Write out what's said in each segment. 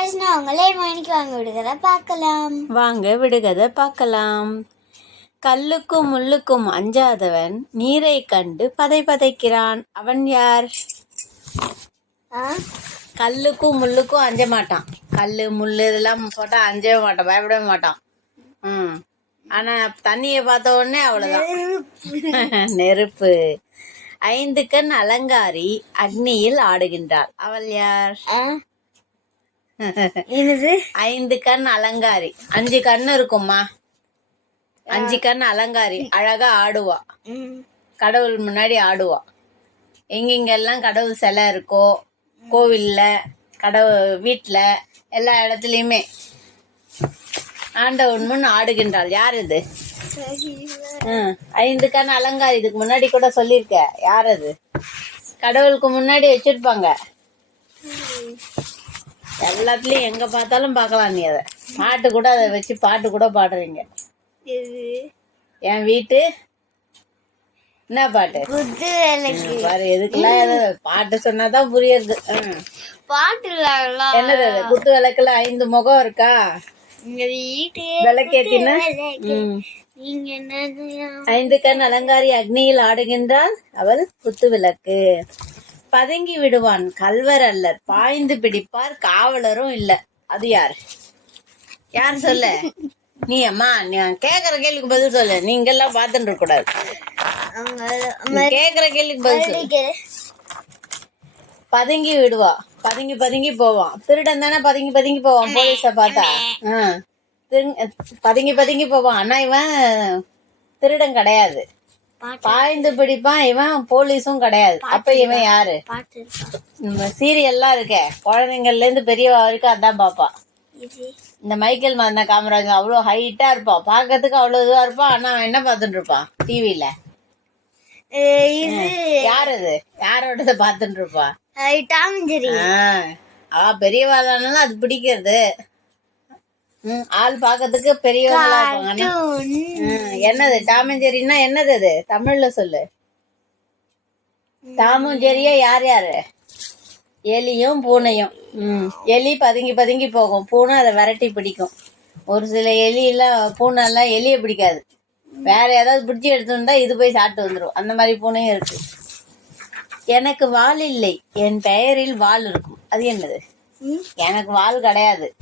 காய்ஸ்னா அவங்களே மணிக்கு வாங்க விடுகிறத பார்க்கலாம். வாங்க விடுகதை பார்க்கலாம். கல்லுக்கும் முள்ளுக்கும் அஞ்சாதவன் நீரை கண்டு பதை பதைக்கிறான். அவன் யார்? ஆ? கல்லுக்கும் முள்ளுக்கும் அஞ்ச மாட்டான். கல்லு முள்ளு இதெல்லாம் போட்டா அஞ்சவே மாட்டான் பயப்படவே மாட்டான். ம். ஆனா தண்ணியை பார்த்த உடனே அவ்வளவுதான். நெருப்பு. ஐந்து கண் அலங்காரி அக்னியில் ஆடுகின்றாள். அவள் யார்? ஐந்து கண் அலங்காரி. அஞ்சு கண்ணு இருக்கும்மா. அஞ்சு கண் அலங்காரி. அழகா ஆடுவா. கடவுள் முன்னாடி ஆடுவா. எங்கெங்கெல்லாம் கடவுள் சிலை இருக்கோ கோவில்ல கடவுள் வீட்டில் எல்லா இடத்துலையுமே ஆண்டவன் முன் ஆடுகின்றாள் யார் இது? ஐந்து கண் அலங்காரி. இதுக்கு முன்னாடி கூட சொல்லியிருக்க. யார் அது? கடவுளுக்கு முன்னாடி வச்சிருப்பாங்க. எல்லாத்துலயும் எங்க பார்த்தாலும் பார்க்கலாம் நீ அதை. பாட்டு கூட அதை வச்சு பாட்டு கூட பாடுறீங்க. என் வீட்டு என்ன பாட்டு? பாரு எதுக்குலாம் எது? பாட்டு சொன்னாதான் புரியுது. என்னது அது? குத்து விளக்குல ஐந்து முகம் இருக்கா? விளக்கேத்தின? ஐந்து கண் அலங்காரி அக்னியில் ஆடுகின்றால் அவள் குத்து விளக்கு. பதுங்கி விடுவான். கல்வர் அல்லர். பாய்ந்து பிடிப்பார். காவலரும் இல்ல. அது யார்? யார் சொல்ல? நீ அம்மா நீ கேக்குற கேள்விக்கு பதில் சொல்லு. நீங்க எல்லாம் பாத்துட்டு கூடாது. கேக்குற கேள்விக்கு பதில் சொல்லு. பதுங்கி விடுவா. பதுங்கி பதுங்கி போவான் திருடன் தானே பதுங்கி பதுங்கி போவான் போலீஸ பார்த்தா? பதுங்கி பதுங்கி போவான். ஆனா இவன் திருடன் கிடையாது. பாய்ந்து பிடிப்பான். இவன் போலீஸும் கிடையாது. அப்ப இவன் யாரு? நம்ம சீரியல்லாம் இருக்கே. குழந்தைங்கள்ல இருந்து பெரியவா வரைக்கும் அதான் பாப்பா. இந்த மைக்கேல் மதன காமராஜ் அவ்வளவு ஹைட்டா இருப்பான். பார்க்கறதுக்கு அவ்வளவு இதுவா இருப்பான். ஆனா அவன் என்ன பார்த்துட்டு இருப்பான்? இது. யார் அது யாரோடத பார்த்துட்டு இருப்பா அஹ் டாம் அண்ட் ஜெர்ரி. ஆ, அவ பெரியவாளானாலும் அது பிடிக்கிறது. ஆள் பார்க்கறதுக்கு பெரியவங்களா இருப்பாங்க என்னது டாமஞ்சேரின்னா என்னது அது? தமிழ்ல சொல்லு. டாமும் ஜெரியா யார் யாரு? எலியும் பூனையும். ம் எலி பதுங்கி பதுங்கி போகும். பூனை அதை விரட்டி பிடிக்கும். ஒரு சில எலி எல்லாம் பூனை எல்லாம் எலியை பிடிக்காது. வேற ஏதாவது பிடிச்சி எடுத்துருந்தா இது போய் சாப்பிட்டு வந்துடும் அந்த மாதிரி பூனையும் இருக்கு. எனக்கு வால் இல்லை. என் பெயரில் வால் இருக்கும். அது என்னது? எனக்கு வால் கிடையாது.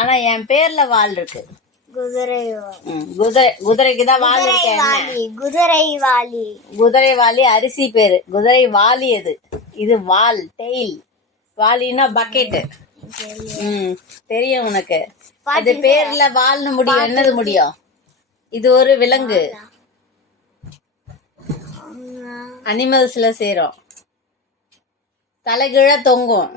ஆனா என் பேர்ல வால் இருக்கு. குதிரை குதிரை குதிரைக்கு தான் வால் குதிரை இருக்கு என்ன? வாலி குதிரை வாலி குதிரை வாலி அரிசி பேரு. குதிரை வாலி அது இது வால் டெய்ல். வாலினா பக்கெட் ம் தெரியும் உனக்கு. அது பேர்ல வால்னு முடியும். என்னது முடியும்? இது ஒரு விலங்கு. அனிமல்ஸ்ல சேரும். தலைகீழ தொங்கும்.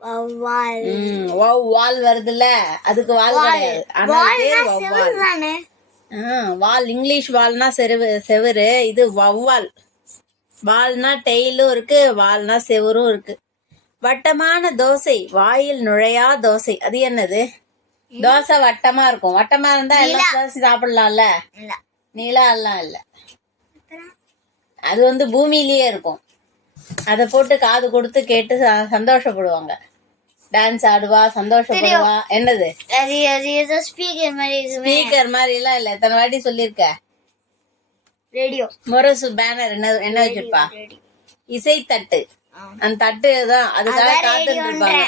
வௌவால். ம் வவ் வால் வருதுல்ல? அதுக்கு வால் கிடையாது. ஆனா பேர் ஆ, வால். இங்கிலீஷ் வால்னா செருவு செவுரு இது வவ்வால் வால்னா டெய்லும் இருக்கு வால்னா செவுரும் இருக்கு. வட்டமான தோசை. வாயில் நுழையா தோசை. அது என்னது? தோசை வட்டமா இருக்கும். வட்டமா இருந்தா எல்லாம் தோசை சாப்பிடலாம்ல? நீளா எல்லாம் இல்ல. அது வந்து பூமியிலேயே இருக்கும். அதை போட்டு காது கொடுத்து கேட்டு சந்தோஷப்படுவாங்க. டான்ஸ் ஆடுவா சந்தோஷப்படுவா என்னது? ஸ்பீக்கர் மாதிரி ஸ்பீக்கர் மாதிரி எல்லாம் இல்ல. எத்தனை வாட்டி சொல்லியிருக்க? ரேடியோ முரசு பேனர் என்ன என்ன வச்சிருப்பா? ரேடியோ இசைத்தட்டு. அந்த தட்டு தான் அதுக்காக காத்துட்டு இருப்பாங்க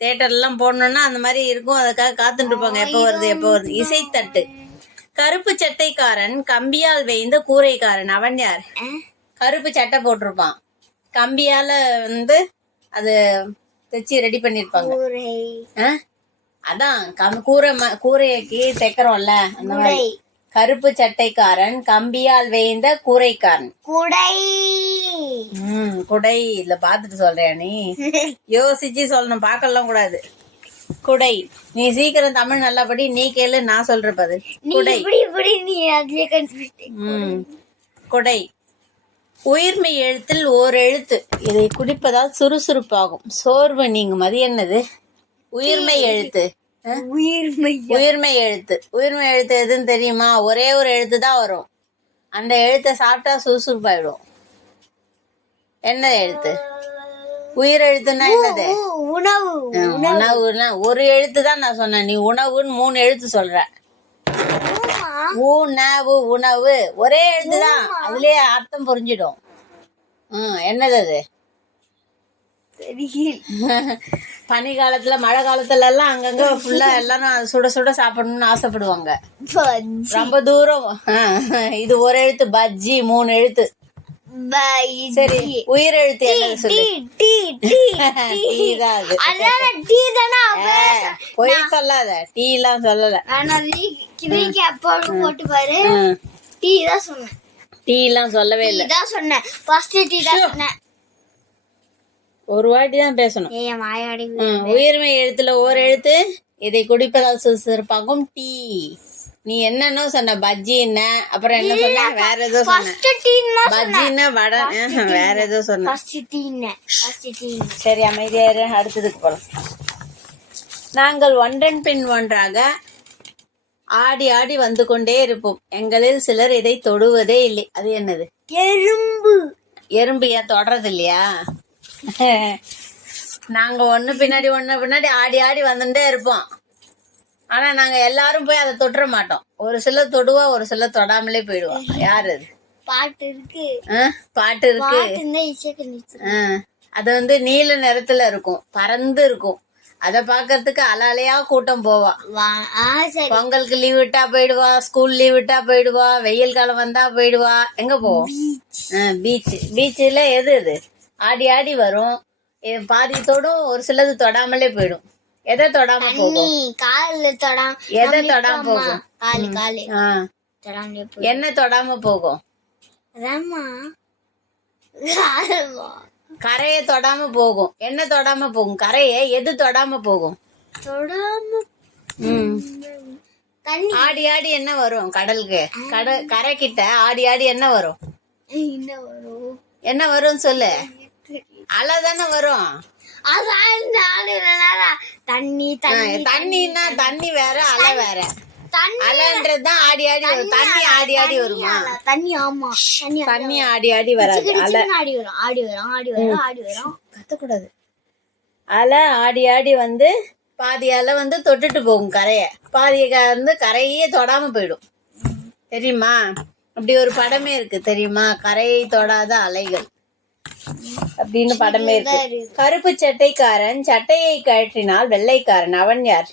தேட்டர்ல எல்லாம் போடணும்னா அந்த மாதிரி இருக்கும். அதுக்காக காத்துட்டு இருப்பாங்க எப்ப வருது எப்ப வருது. இசைத்தட்டு. கருப்பு சட்டைக்காரன் கம்பியால் வேய்ந்த கூரைக்காரன். அவன் யார்? கருப்பு சட்டை போட்டிருப்பான். கம்பியால வந்து அது தைச்சு ரெடி பண்ணிருப்பாங்க. ஆ? அதான் கம்- கூரை ம- கூரைக்கு தைக்கிறோம்ல அந்த மாதிரி. கருப்பு சட்டைக்காரன் கம்பியால் வேய்ந்த கூரைக்காரன். குடை. ம் குடை. இல்ல பாத்துட்டு சொல்றியா நீ. யோசிச்சு சொல்லணும் பார்க்கலாம் கூடாது. குடை. நீ சீக்கிரம் தமிழ் நல்லா படி நீ கேளு நான் சொல்ற பதில். குடை. குடை. உயிர்மை எழுத்தில் ஓர் எழுத்து. இதை குடிப்பதால் சுறுசுறுப்பாகும். சோர்வு நீங்கும் அது என்னது? உயிர்மை எழுத்து? உயிர்மை உயிர்மை எழுத்து. உயிர்மை எழுத்து எதுன்னு தெரியுமா? ஒரே ஒரு எழுத்து தான் வரும். அந்த எழுத்தை சாப்பிட்டா சுறுசுறுப்பாயிடும். என்ன எழுத்து? உயிரெழுத்துன்னா என்னது? உ- உணவு. உணவுன்னா ஒரு எழுத்து தான் நான் சொன்னேன். நீ உணவுன்னு மூணு எழுத்து சொல்ற. உணவு உணவு. ஒரே எழுத்து தான் அதுலயே அர்த்தம் புரிஞ்சிடும். ம் என்னது அது? பனி காலத்துல மழை காலத்துல எல்லாம் அங்கங்க ஃபுல்லா எல்லாரும் சுட சுட சாப்பிடணும்னு ஆசைப்படுவாங்க. ரொம்ப தூரம். இது ஒரு எழுத்து பஜ்ஜி மூணு எழுத்து. சரி உயிர் எழுத்து என்னது டீ சொல்லு. டீ டீ டீ தான் அதான் டீ தானே ஆ, பொய் சொல்லாத. டீ எல்லாம் சொல்லல நான் கிளிக்கு அப்போது போட்டு பாரு. ம், டீ தான் சொன்னேன். டீ எல்லாம் சொல்லவே இல்லை. தான் சொன்னேன். ஃபர்ஸ்ட் டீ தான் சொன்னேன். ஒரு வாட்டி தான் பேசணும். உயிர்மை எழுத்துல ஓர் எழுத்து இதை குடிப்பதால் சுறுசுறுப்பாகும் டீ. நீ என்னன்னோ சொன்ன? பஜ்ஜி என்ன? அப்புறம் என்ன சொன்ன? வேற ஏதோ சொன்ன. பஜ்ஜின்னா வடை? வேற ஏதோ சொன்ன. சரி அமைதியா இரு. அடுத்ததுக்கு போலாம். நாங்கள் ஒன்றன் பின் ஒன்றாக ஆடி ஆடி வந்து கொண்டே இருப்போம். எங்களில் சிலர் இதை தொடுவதே இல்லை. அது என்னது? எறும்பு. எறும்பு ஏன் தொடறது இல்லையா? நாங்க ஒண்ணு பின்னாடி ஒண்ணு பின்னாடி ஆடி ஆடி வந்துட்டே இருப்போம். ஆனா நாங்க எல்லாரும் போய் அதை தொட்டுற மாட்டோம். ஒரு சிலர் தொடுவா ஒரு சிலர் தொடாமலே போயிடுவா. யார் அது? பாட்டு இருக்கு. பாட்டு இருக்கு. அது வந்து நீல நிறத்துல இருக்கும். பறந்து இருக்கும். அத பாக்குறதுக்கு அலாலையா கூட்டம் போவா. பொங்கலுக்கு லீவ் விட்டா போயிடுவா ஸ்கூல் லீவ் விட்டா போயிடுவா வெயில் காலம் வந்தா போயிடுவா. எங்க போவோம் பீச் பீச்சில் எது இது ஆடி ஆடி வரும். பாதி தொடும் ஒரு சிலது தொடாமலே போயிடும். எதை தொடாம போகும்? கால்ல தொடாம எதை தொடாம போகும்? காலு காலு. போய் என்ன தொடாம போகும்? கரையை தொடாம போகும். என்ன தொடாம போகும்? கரையை எது தொடாம போகும்? தொடாம ம். தண்ணி. ஆடி ஆடி என்ன வரும் கடலுக்கு? கடல் கரை கிட்ட ஆடி ஆடி என்ன வரும்? என்ன வரும்? என்ன வரும் சொல்லு. அலை தானே வரும். தண்ணி தண்ணின்னா தண்ணி. வேற அலை வேற. தண்ணி அலைன்றது தான் ஆடி ஆடி வரும். தண்ணி ஆடி ஆடி வருமா? தண்ணி ஆமா. தண்ணி ஆடி ஆடி வராது. அலை. ஆடி வரும். ஆடி வரும் ஆடி வரும் ஆடி வரும். கத்தக்கூடாது. அலை ஆடி ஆடி வந்து பாதி அலை வந்து தொட்டுட்டு போகும் கரையை. பாதி வந்து கரையே தொடாம போயிடும். தெரியுமா? அப்படி ஒரு படமே இருக்கு. தெரியுமா? கரையை தொடாத அலைகள். அப்படின்னு படமே இருக்கு. கருப்பு சட்டைக்காரன் சட்டையை கழற்றினால் வெள்ளைக்காரன். அவன் யார்?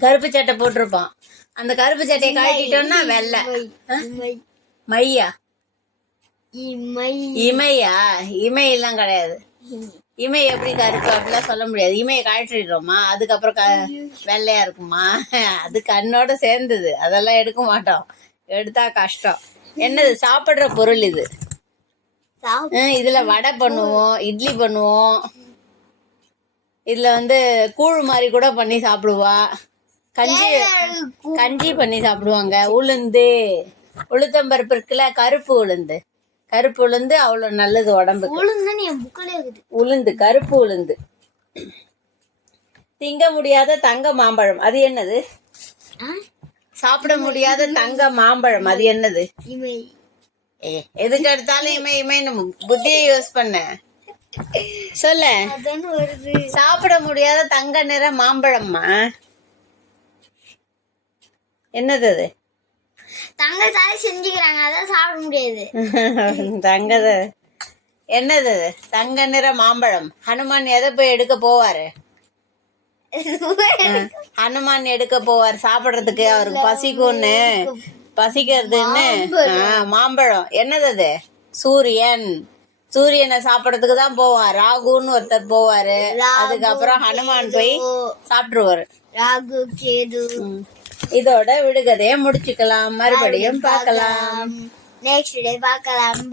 கருப்பு சட்டை போட்டிருப்பான். அந்த கருப்பு சட்டையை கழட்டிட்டோம்னா வெள்ளை. மையா? இமை இமையா? இமை எல்லாம் கிடையாது. இமை. எப்படி கருப்பு? அப்படிலாம் சொல்ல முடியாது. இமையை கழட்டிடுறோமா அதுக்கப்புறம் க வெள்ளையா இருக்குமா? அது கண்ணோட சேர்ந்தது. அதெல்லாம் எடுக்க மாட்டோம். எடுத்தா கஷ்டம். என்னது? சாப்பிடுற பொருள் இது. இதுல வடை பண்ணுவோம் இட்லி பண்ணுவோம். இதுல வந்து கூழ் மாதிரி கூட பண்ணி சாப்பிடுவா. கஞ்சி கஞ்சி பண்ணி சாப்பிடுவாங்க. உளுந்து உளுத்தம்பருப்பு இருக்குல்ல கருப்பு உளுந்து. கருப்பு உளுந்து அவ்வளவு நல்லது உடம்புக்கு. இருக்குது. உளுந்து கருப்பு உளுந்து. திங்க முடியாத தங்க மாம்பழம். அது என்னது? சாப்பிட முடியாத தங்க மாம்பழம். அது என்னது? எதுக்கு எடுத்தாலும் இமை இமைன்னு புத்தியை யூஸ் பண்ண. சொல்ல. சாப்பிட முடியாத தங்க நிற மாம்பழம்மா. என்னது அது? தங்க தானே செஞ்சுக்கிறாங்க அதான் சாப்பிட முடியாது. தங்கத. என்னது அது? தங்க நிற மாம்பழம். ஹனுமான் எதை போய் எடுக்க போவாரு? ஹனுமான் எடுக்க போவார் சாப்பிடுறதுக்கு. அவருக்கு பசிக்கும்னு. பசிக்கிறதுன்னு. மாம்பழம். என்னது அது? சூரியன். சூரியனை சாப்பிடறதுக்கு தான் போவார். ராகுன்னு ஒருத்தர் போவாரு. அதுக்கப்புறம் ஹனுமான் போய் சாப்பிட்டுருவாரு. ராகு கேது. இதோட விடுகதையை முடிச்சுக்கலாம். மறுபடியும் பார்க்கலாம். நெக்ஸ்ட் டே பார்க்கலாம்.